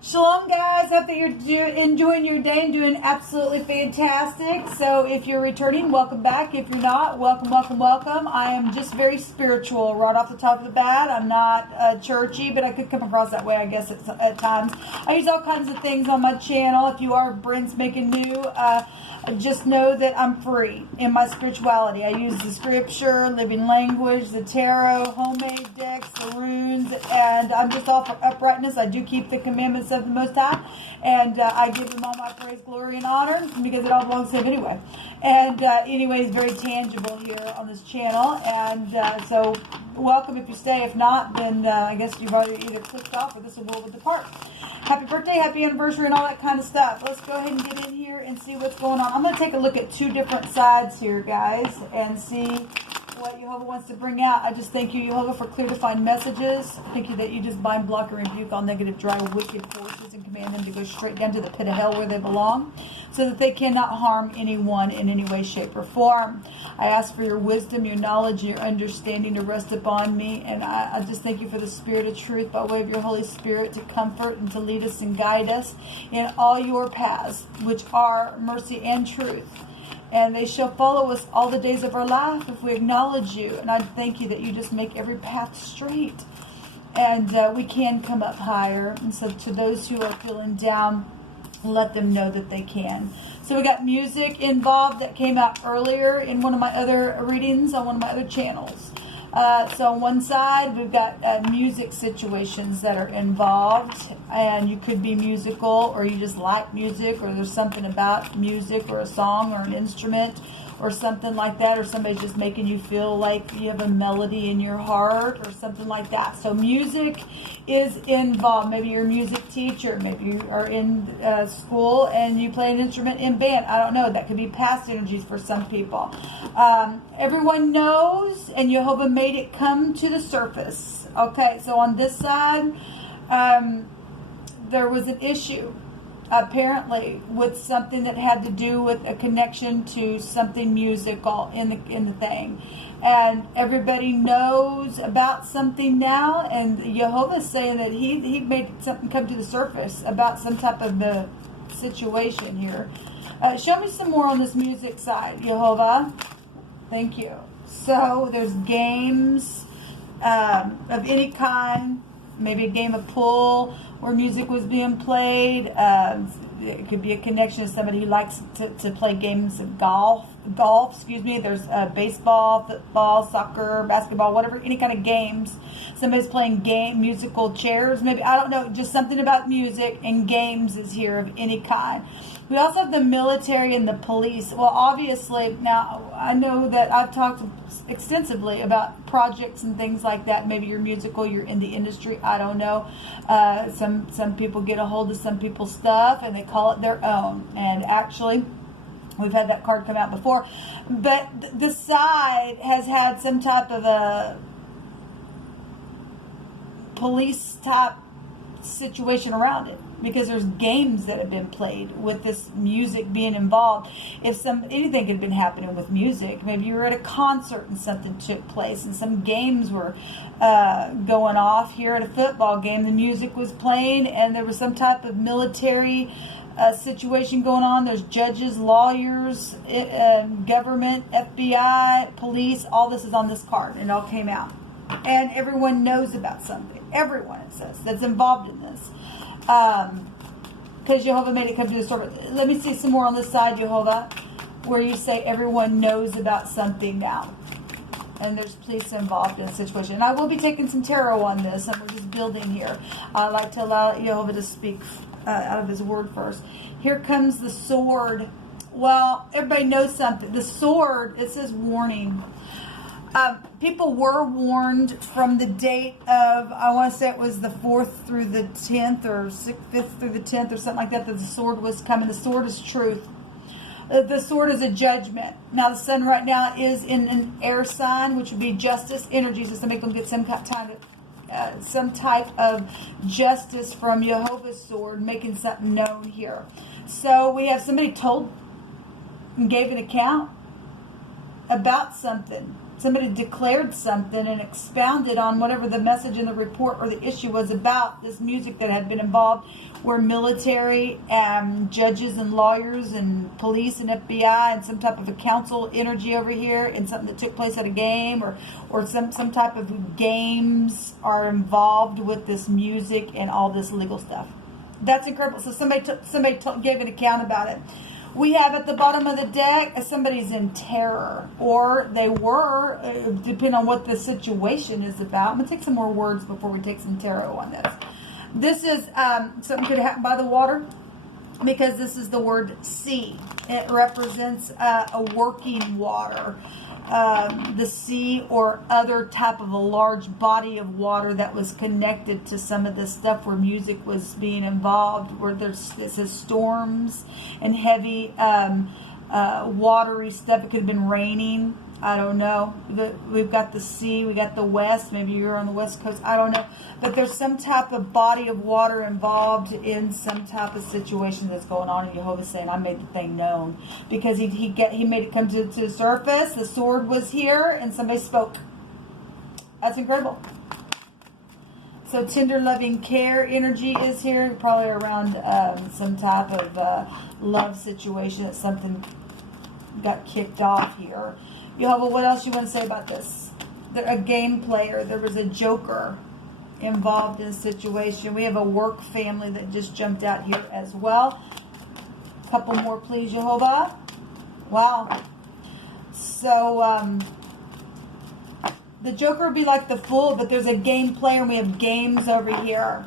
Shalom, guys. Hope that you're enjoying your day and doing absolutely fantastic. So if you're returning, welcome back. If you're not, welcome, welcome, welcome. I am just very spiritual right off the top of the bat. I'm not churchy, but I could come across that way, I guess, at times. I use all kinds of things on my channel. If you are Brent's Making New, just know that I'm free in my spirituality. I use the scripture, living language, the tarot, homemade decks, the runes, and I'm just all for uprightness. I do keep the commandments of the Most High, and I give Him all my praise, glory, and honor because it all belongs to Him anyway. And anyway, it's very tangible here on this channel, and so welcome if you stay. If not, then I guess you've already either clicked off or this one will depart. Happy birthday, happy anniversary, and all that kind of stuff. Let's go ahead and get in here and see what's going on. I'm going to take a look at two different sides here, guys, and see what Jehovah wants to bring out. I just thank you, Jehovah, for clear, defined messages. Thank you that you just bind, block, and rebuke all negative, dry, wicked forces and command them to go straight down to the pit of hell where they belong, so that they cannot harm anyone in any way, shape, or form. I ask for your wisdom, your knowledge, your understanding to rest upon me, and I just thank you for the Spirit of truth by way of your Holy Spirit to comfort and to lead us and guide us in all your paths, which are mercy and truth. And they shall follow us all the days of our life if we acknowledge you. And I thank you that you just make every path straight. And we can come up higher. And so to those who are feeling down, let them know that they can. So we got music involved that came out earlier in one of my other readings on one of my other channels. So on one side, we've got music situations that are involved, and you could be musical, or you just like music, or there's something about music, or a song, or an instrument, or something like that, or somebody's just making you feel like you have a melody in your heart, or something like that. So music is involved. Maybe you're a music teacher, maybe you are in school and you play an instrument in band. I don't know. That could be past energies for some people. Everyone knows, and Jehovah made it come to the surface. Okay, so on this side, there was an issue, apparently, with something that had to do with a connection to something musical in the thing. And everybody knows about something now, and Jehovah's saying that he made something come to the surface about some type of the situation here. Show me some more on this music side, Jehovah. Thank you. So there's games of any kind, maybe a game of pool where music was being played. It could be a connection to somebody who likes to play games of golf. There's baseball, football, soccer, basketball, whatever, any kind of games. Somebody's playing musical chairs, maybe, I don't know, just something about music and games is here of any kind. We also have the military and the police. Well, obviously, now I know that I've talked extensively about projects and things like that. Maybe you're musical, you're in the industry, I don't know. Some people get a hold of some people's stuff and they call it their own. And actually, we've had that card come out before. But the side has had some type of a police type situation around it, because there's games that have been played with this music being involved. If anything could have been happening with music, maybe you were at a concert and something took place and some games were going off. Here at a football game, the music was playing and there was some type of military situation going on. There's judges, lawyers, government, FBI, police. All this is on this card, and it all came out. And everyone knows about something. Everyone, it says, that's involved in this. Because Jehovah made it come to the surface. Let me see some more on this side, Jehovah, where you say everyone knows about something now. And there's police involved in the situation. And I will be taking some tarot on this, and we're just building here. I like to allow Jehovah to speak out of his word first. Here comes the sword. Well, everybody knows something. The sword, it says warning. People were warned from the date of, I want to say it was the 4th through the 10th, or 5th through the 10th, or something like that, that the sword was coming. The sword is truth. The sword is a judgment. Now, the sun right now is in an air sign, which would be justice energy, so somebody can get some type of justice from Jehovah's sword, making something known here. So we have somebody told and gave an account about something somebody declared something and expounded on whatever the message in the report or the issue was about this music that had been involved, where military, judges and lawyers and police and FBI and some type of a council energy over here, and something that took place at a game, or some type of games are involved with this music and all this legal stuff. That's incredible. So somebody gave an account about it. We have at the bottom of the deck, somebody's in terror, or they were, depending on what the situation is about. I'm going to take some more words before we take some tarot on this. This is something could happen by the water, because this is the word sea. It represents a working water, the sea, or other type of a large body of water that was connected to some of the stuff where music was being involved, where it says storms and heavy watery stuff. It could have been raining. I don't know. We've got the sea, we got the west. Maybe you're on the west coast. I don't know. But there's some type of body of water involved in some type of situation that's going on. And Jehovah's saying, I made the thing known. Because he made it come to the surface. The sword was here and somebody spoke. That's incredible. So tender, loving care energy is here. Probably around some type of love situation that something got kicked off here. Jehovah, what else you want to say about this? A game player. There was a joker involved in a situation. We have a work family that just jumped out here as well. A couple more, please, Jehovah. Wow. So, the joker would be like the fool, but there's a game player, and we have games over here.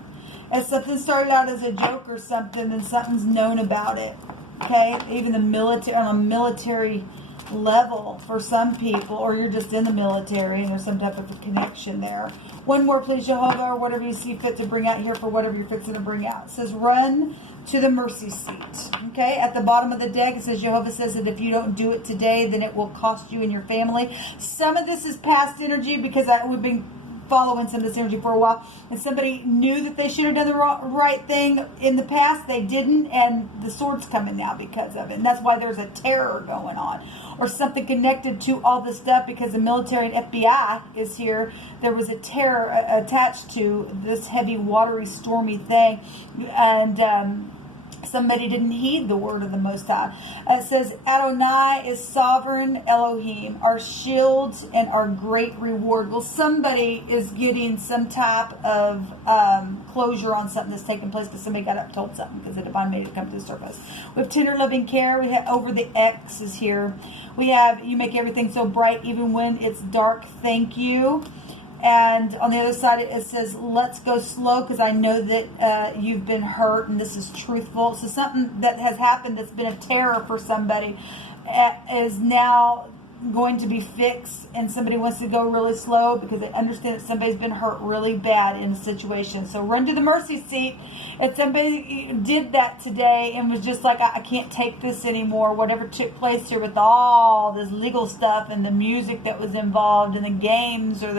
If something started out as a joke or something, then something's known about it. Okay? Even the military, on a military level for some people, or you're just in the military and there's some type of a connection there. One more, please, Jehovah, or whatever you see fit to bring out here for whatever you're fixing to bring out. It says, run to the mercy seat. Okay, at the bottom of the deck, it says, Jehovah says that if you don't do it today, then it will cost you and your family. Some of this is past energy, because we've been following some of this energy for a while, and somebody knew that they should have done the right thing in the past. They didn't, and the sword's coming now because of it, and that's why there's a terror going on, or something connected to all this stuff, because the military and FBI is here. There was a terror attached to this heavy, watery, stormy thing, and somebody didn't heed the word of the Most High. It says, Adonai is sovereign Elohim, our shields and our great reward. Well, somebody is getting some type of closure on something that's taking place, because somebody got up and told something, because the divine made it come to the surface. We have tender, loving care. We have over the X is here. We have, you make everything so bright even when it's dark. Thank you. And on the other side, it says, let's go slow, because I know that you've been hurt, and this is truthful. So something that has happened that's been a terror for somebody is now going to be fixed, and somebody wants to go really slow because they understand that somebody's been hurt really bad in a situation. So run to the mercy seat. If somebody did that today and was just like, I can't take this anymore, whatever took place here with all this legal stuff and the music that was involved and the games, or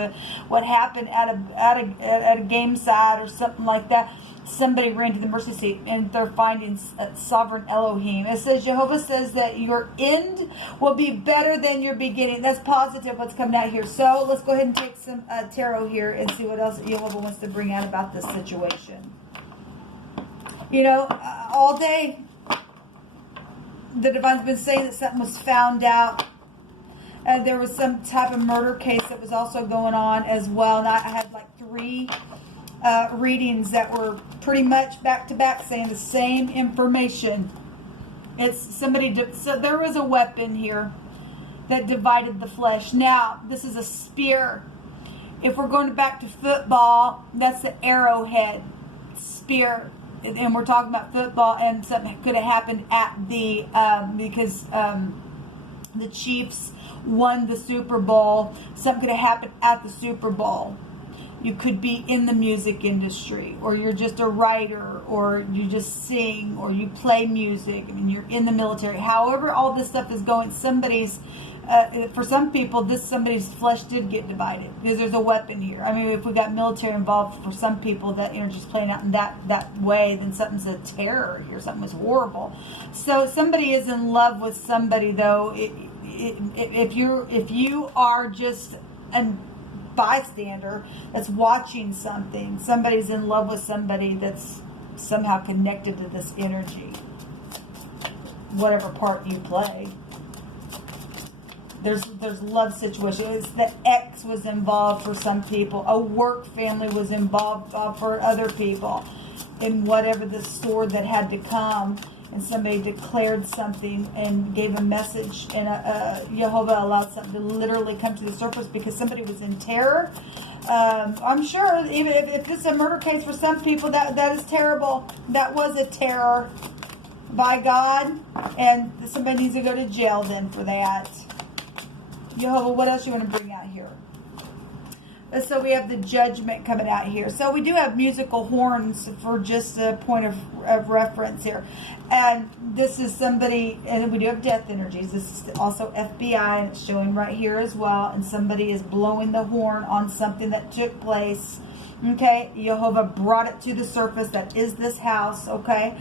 what happened at a game side or something like that, somebody ran to the mercy seat, and they're finding sovereign Elohim. It says, Jehovah says that your end will be better than your beginning. That's positive what's coming out here. So let's go ahead and take some tarot here and see what else Jehovah wants to bring out about this situation. You know, all day the divine's been saying that something was found out. There was some type of murder case that was also going on as well. And I had like 3 readings that were pretty much back to back saying the same information. It's somebody, so there was a weapon here that divided the flesh. Now, this is a spear. If we're going back to football, that's the arrowhead spear. And we're talking about football, and something could have happened at the, because the Chiefs won the Super Bowl. Something could have happened at the Super Bowl. You could be in the music industry, or you're just a writer, or you just sing, or you play music, and you're in the military. However all this stuff is going, somebody's, for some people, somebody's flesh did get divided, because there's a weapon here. I mean, if we got military involved, for some people that energy's playing out in that way, then something's a terror here. Something was horrible. So somebody is in love with somebody, though. if you are just a bystander that's watching something, somebody's in love with somebody that's somehow connected to this energy, whatever part you play. There's love situations. The ex was involved for some people. A work family was involved for other people in whatever the sword that had to come. And somebody declared something and gave a message, and Jehovah allowed something to literally come to the surface because somebody was in terror. I'm sure even if this is a murder case for some people, that is terrible. That was a terror by God, and somebody needs to go to jail then for that. Jehovah, what else you want to bring out here? So we have the judgment coming out here. So we do have musical horns for just a point of reference here. And this is somebody, and we do have death energies. This is also FBI, and it's showing right here as well. And somebody is blowing the horn on something that took place. Okay, Jehovah brought it to the surface. That is this house, okay?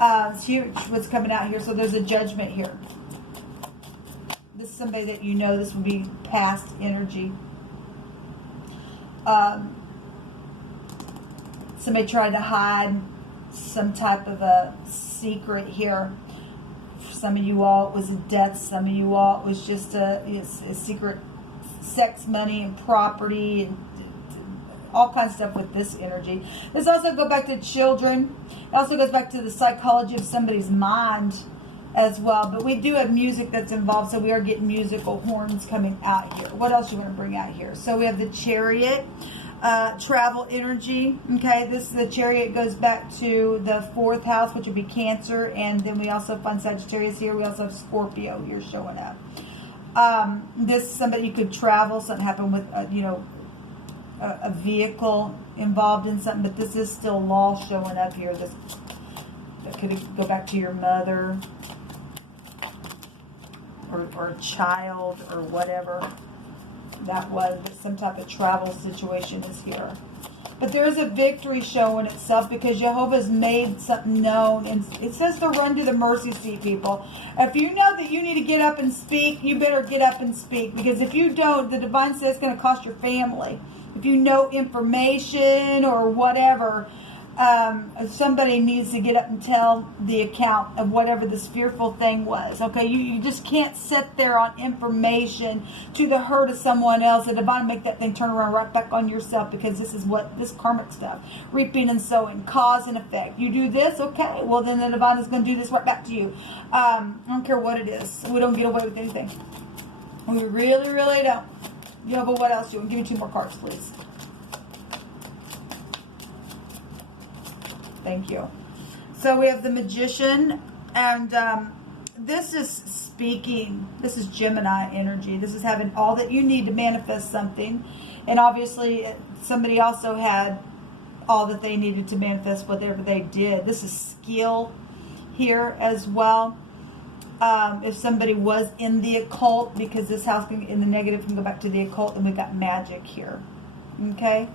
It's huge what's coming out here. So there's a judgment here. This is somebody that you know. This would be past energy. Somebody tried to hide some type of a secret here. For some of you all, it was a death. Some of you all, it was just a secret sex, money, and property, and all kinds of stuff with this energy. This also goes back to children. It also goes back to the psychology of somebody's mind as well. But we do have music that's involved, so we are getting musical horns coming out here. What else you want to bring out here? So we have the Chariot, travel energy. Okay, the Chariot goes back to the 4th house, which would be Cancer, and then we also find Sagittarius here. We also have Scorpio here showing up. This is somebody you could travel. Something happened with a vehicle involved in something, but this is still law showing up here. This that could go back to your mother. Or a child, or whatever that was, but some type of travel situation is here. But there is a victory showing itself because Jehovah's made something known, and it says to run to the mercy seat, people. If you know that you need to get up and speak, you better get up and speak, because if you don't, the divine says it's going to cost your family. If you know information or whatever, somebody needs to get up and tell the account of whatever this fearful thing was. Okay, you just can't sit there on information to the hurt of someone else. The divine make that thing turn around right back on yourself, because this is what this karmic stuff, reaping and sowing, cause and effect. You do this, okay, well then the divine is going to do this right back to you. I don't care what it is. We don't get away with anything. We really, really don't. Yeah, but what else do you want? Give me 2 more cards, please. Thank you. So we have the Magician, and this is speaking. This is Gemini energy. This is having all that you need to manifest something. And obviously, somebody also had all that they needed to manifest whatever they did. This is skill here as well. If somebody was in the occult, because this house can, in the negative, can go back to the occult, and we've got magic here. Okay?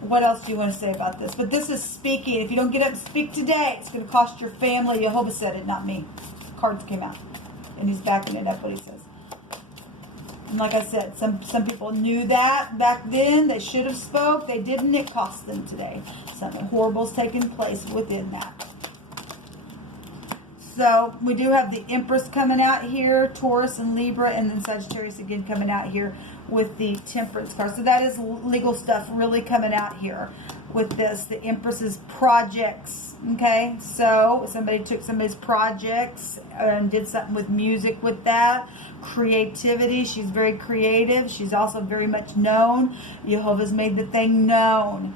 What else do you want to say about this? But this is speaking. If you don't get up and speak today, it's going to cost your family. Jehovah said it, not me. Cards came out. And he's backing it up, what he says. And like I said, some people knew that back then. They should have spoke. They didn't. It cost them today. Something horrible is taking place within that. So we do have the Empress coming out here, Taurus and Libra, and then Sagittarius again coming out here with the Temperance card. So that is legal stuff really coming out here with this. The Empress's projects, okay? So somebody took somebody's projects and did something with music with that. Creativity. She's very creative. She's also very much known. Jehovah's made the thing known.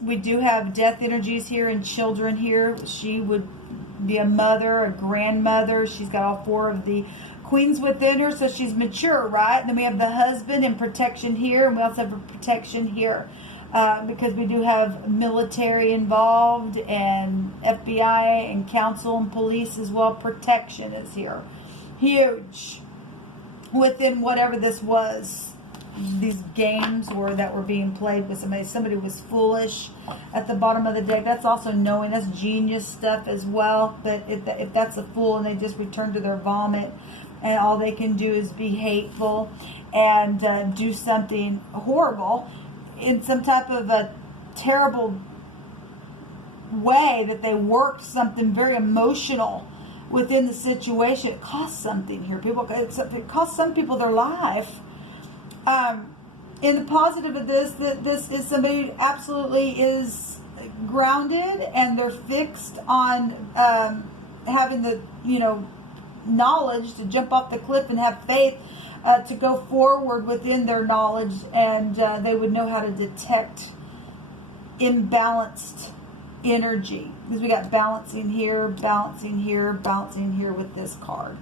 We do have death energies here and children here. She would be a mother, a grandmother. She's got all 4 of the queens within her, so she's mature, right? And then we have the husband and protection here, and we also have protection here because we do have military involved, and FBI and council and police as well. Protection is here. Huge within whatever this was. these games that were being played with somebody. Somebody was foolish at the bottom of the deck. That's also knowing. That's genius stuff as well. But if that's a fool and they just return to their vomit and all they can do is be hateful and do something horrible in some type of a terrible way, that they worked something very emotional within the situation. It costs something here, people. It costs some people their life. In the positive of this, that this is somebody who absolutely is grounded and they're fixed on having the knowledge to jump off the cliff and have faith to go forward within their knowledge, and they would know how to detect imbalanced energy, because we got balancing here, balancing here, balancing here with this card.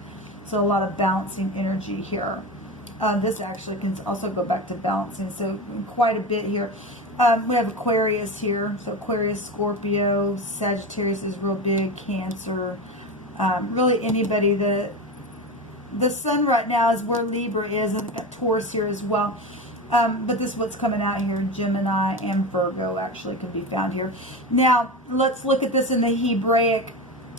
So a lot of balancing energy here. This actually can also go back to balancing, so quite a bit here. We have Aquarius here, so Aquarius, Scorpio, Sagittarius is real big, Cancer, really anybody. The sun right now is where Libra is, and we've got Taurus here as well. But this is what's coming out here. Gemini and Virgo actually can be found here. Now, let's look at this in the Hebraic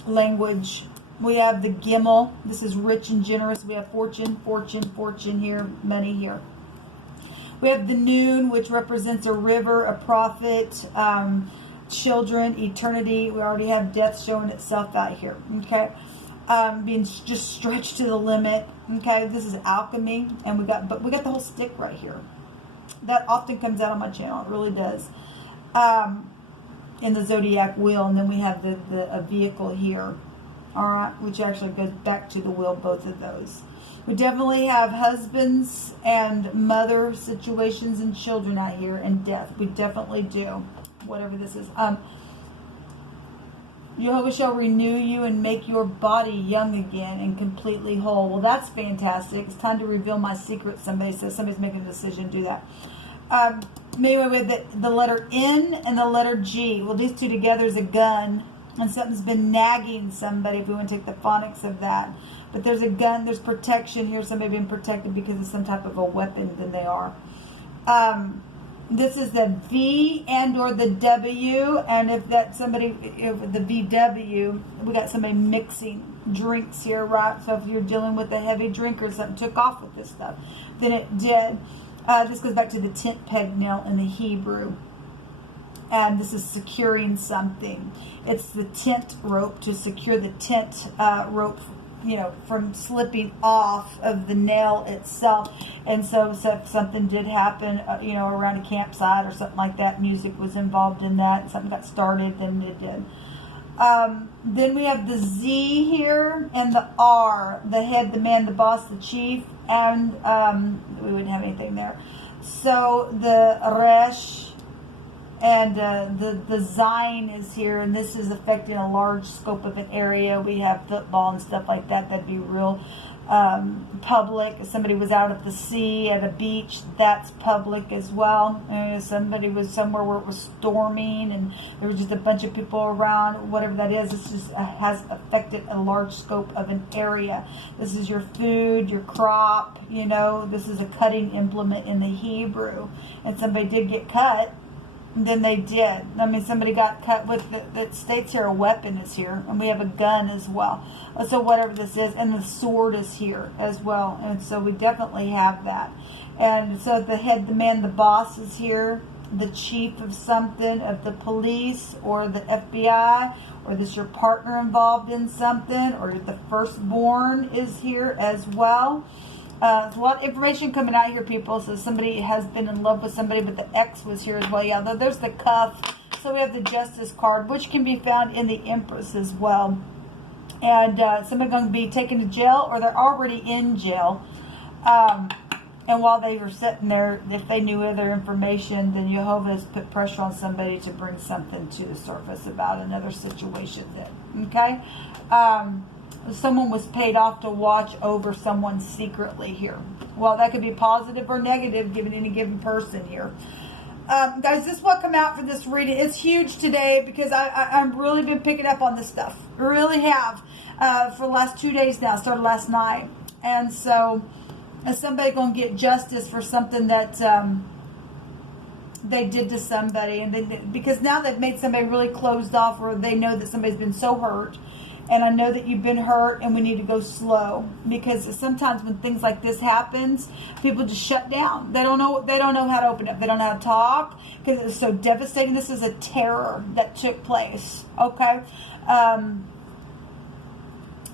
language. We have the Gimel. This is rich and generous. We have fortune, fortune, fortune here, money here. We have the Noon, which represents a river, a prophet, children, eternity. We already have death showing itself out here. Okay. Being just stretched to the limit. Okay. This is alchemy. And we got the whole stick right here. That often comes out on my channel. It really does. In the zodiac wheel. And then we have a vehicle here. All right. Which actually goes back to the wheel, both of those. We definitely have husbands and mother situations and children out here, and death. We definitely do. Whatever this is. Jehovah shall renew you and make your body young again and completely whole. Well, that's fantastic. It's time to reveal my secret. Somebody says. Somebody's making a decision to do that. Anyway, with the letter N and the letter G. Well, these two together is a gun. And something's been nagging somebody, if we want to take the phonics of that. But there's a gun, there's protection here. Somebody being protected because of some type of a weapon than they are. This is the V and or the W. And if that somebody, the VW, we got somebody mixing drinks here, right? So if you're dealing with a heavy drinker, something took off with this stuff, then it did. This goes back to the tent peg nail in the Hebrew. And this is securing something. It's the tent rope to secure the tent rope, from slipping off of the nail itself. And so if something did happen, around a campsite or something like that, music was involved in that, and something got started, then it did. Then we have the Z here and the R, the head, the man, the boss, the chief, and we wouldn't have anything there. So the Resh and the Zayin is here, and this is affecting a large scope of an area. We have football and stuff like that. That'd be real public. If somebody was out at the sea, at a beach, that's public as well. And if somebody was somewhere where it was storming and there was just a bunch of people around, whatever that is, this just has affected a large scope of an area. This is your food, your crop, this is a cutting implement in the Hebrew. And somebody did get cut. Then they did. I mean, somebody got cut with, that states here a weapon is here. And we have a gun as well. So whatever this is. And the sword is here as well. And so we definitely have that. And so the head, the man, the boss is here. The chief of something, of the police or the FBI. Or this your partner involved in something. Or the firstborn is here as well. There's a lot of information coming out here, people. So somebody has been in love with somebody, but the X was here as well. Yeah, there's the cuff. So we have the Justice card, which can be found in the Empress as well. And somebody going to be taken to jail, or they're already in jail. And while they were sitting there, if they knew other information, then Jehovah has put pressure on somebody to bring something to the surface about another situation then. Okay? Someone was paid off to watch over someone secretly here. Well, that could be positive or negative given any given person here. Guys, this will come out for this reading. It's huge today because I've really been picking up on this stuff. I really have. For the last 2 days now. Started last night. And so Is somebody going to get justice for something that they did to somebody? And because now they've made somebody really closed off, or they know that somebody's been so hurt. And I know that you've been hurt, and we need to go slow, because sometimes when things like this happens, people just shut down. They don't know how to open up. They don't know how to talk, because it's so devastating. This is a terror that took place. Okay.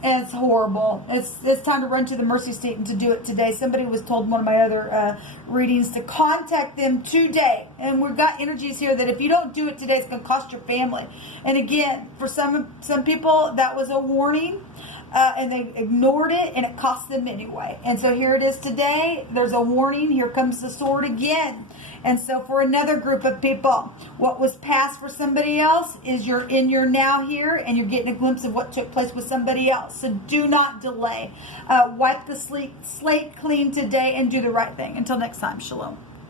And it's horrible. It's time to run to the mercy seat and to do it today. Somebody was told in one of my other readings to contact them today. And we've got energies here that if you don't do it today, it's going to cost your family. And again, for some people, that was a warning. And they ignored it, and it cost them anyway. And so here it is today. There's a warning. Here comes the sword again. And so for another group of people, what was past for somebody else is you're in your now here, and you're getting a glimpse of what took place with somebody else. So do not delay. Wipe the slate clean today and do the right thing. Until next time, shalom.